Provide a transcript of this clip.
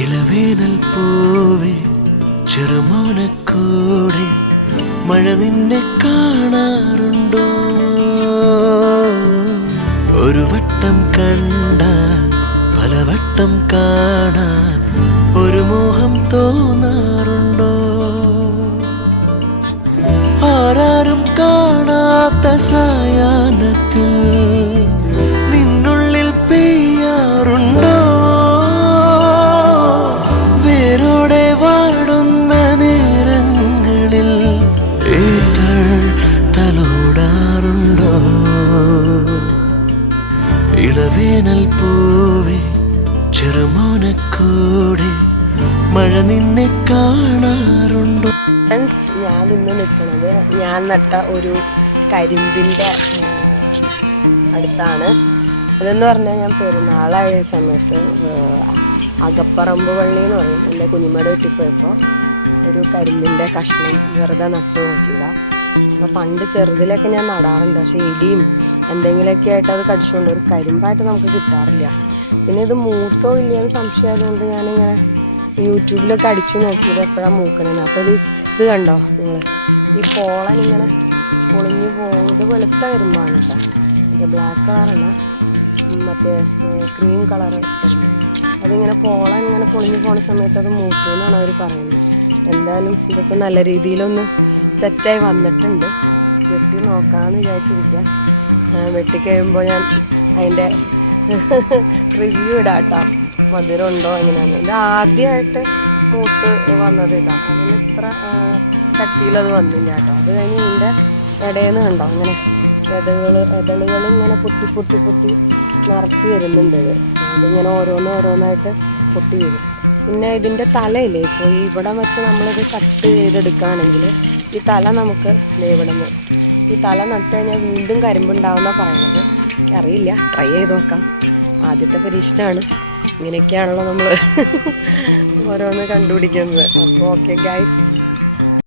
ഇളവേനൽ പൂവേ ചെറുമോനക്കൂടെ മഴ നിന്നെ കാണാറുണ്ടോ? ഒരു വട്ടം കണ്ടാൽ പലവട്ടം കാണാൻ ഒരു മോഹം തോന്നാറുണ്ടോ? ആരാരും കാണാത്ത സായാഹ്നത്തിൽ നിന്നുള്ളിൽ പെയ്യാറുണ്ടോ? വേരോടെ വാടുന്ന നേരങ്ങളിൽ ഏകൾ തലോടാറുണ്ടോ? ഇളവേനൽ പൂവേ ചെറുമോനക്കൂടെ മഴ നിന്നെ കാണാറുണ്ടോ? ഞാൻ ഇന്ന് നിൽക്കുന്നത് ഞാൻ നട്ട ഒരു കരിമ്പിൻ്റെ അടുത്താണ്. അതെന്ന് പറഞ്ഞാൽ ഞാൻ പെരുന്നാളായ സമയത്ത് അകപ്പറമ്പ് പള്ളി എന്ന് പറയും, എൻ്റെ കുഞ്ഞുമ്മയുടെ വീട്ടിൽ പോയപ്പോൾ ഒരു കരിമ്പിൻ്റെ കഷ്ണം വെറുതെ നട്ടു നോക്കിയതാണ്. അപ്പോൾ പണ്ട് ചെറുതിലൊക്കെ ഞാൻ നടാറുണ്ട്, പക്ഷേ ഇടിയും എന്തെങ്കിലുമൊക്കെ ആയിട്ട് അത് കടിച്ചുകൊണ്ട് ഒരു കരിമ്പായിട്ട് നമുക്ക് കിട്ടാറില്ല. പിന്നെ ഇത് മൂത്തോ ഇല്ലയെന്ന് സംശയമായതുകൊണ്ട് ഞാനിങ്ങനെ യൂട്യൂബിലൊക്കെ അടിച്ചു നോക്കിയത് എപ്പോഴാണ് മൂക്കണേന്ന്. അപ്പോൾ ഇത് കണ്ടോ നിങ്ങൾ, ഈ പോളൻ ഇങ്ങനെ പൊളിഞ്ഞു പോകുന്നത് വെളുത്ത കരിമ്പാണ് കേട്ടോ. മറ്റേ ബ്ലാക്ക് കളറല്ല, മറ്റേ ക്രീം കളറ് കരിമ്പ്. അതിങ്ങനെ പോളൻ ഇങ്ങനെ പൊളിഞ്ഞു പോകുന്ന സമയത്ത് അത് മൂത്തു എന്നാണ് അവർ പറയുന്നത്. എന്തായാലും ഇതൊക്കെ നല്ല രീതിയിലൊന്ന് സെറ്റായി വന്നിട്ടുണ്ട്. വെട്ടി നോക്കാമെന്ന് വിചാരിച്ചിരിക്കുക. വെട്ടിക്കഴിയുമ്പോൾ ഞാൻ അതിൻ്റെ റിവ്യൂ ഇടാം കേട്ടോ, മധുരം ഉണ്ടോ എങ്ങനെയാണ്. ഇത് ആദ്യമായിട്ട് മൂത്ത് വന്നത് ഇതാണ്, അതിന് ഇത്ര ശക്തിയിലത് വന്നില്ല കേട്ടോ. അത് കഴിഞ്ഞ് ഇതിൻ്റെ ഇടയിൽ നിന്ന് കണ്ടോ ഇങ്ങനെ ഇതളുകൾ ഇങ്ങനെ പൊട്ടി നിറച്ച് വരുന്നുണ്ട്. ഇതിങ്ങനെ ഓരോന്നായിട്ട് പൊട്ടി വരും. പിന്നെ ഇതിൻ്റെ തലയില്ലേ, ഇപ്പോൾ ഇവിടെ വെച്ച് നമ്മളിത് കട്ട് ചെയ്തെടുക്കുകയാണെങ്കിൽ ഈ തല നമുക്ക് ഇവിടെ നിന്ന് ഈ തല നട്ട് കഴിഞ്ഞാൽ വീണ്ടും കരിമ്പുണ്ടാവുന്ന പറയുന്നത്. അറിയില്ല, ട്രൈ ചെയ്ത് നോക്കാം. ആദ്യത്തെ പരീക്ഷണമാണ്. ഇങ്ങനെയൊക്കെയാണല്ലോ നമ്മൾ ഓരോന്ന് കണ്ടുപിടിക്കുന്നത്. അപ്പോൾ ഓക്കെ ഗൈസ്.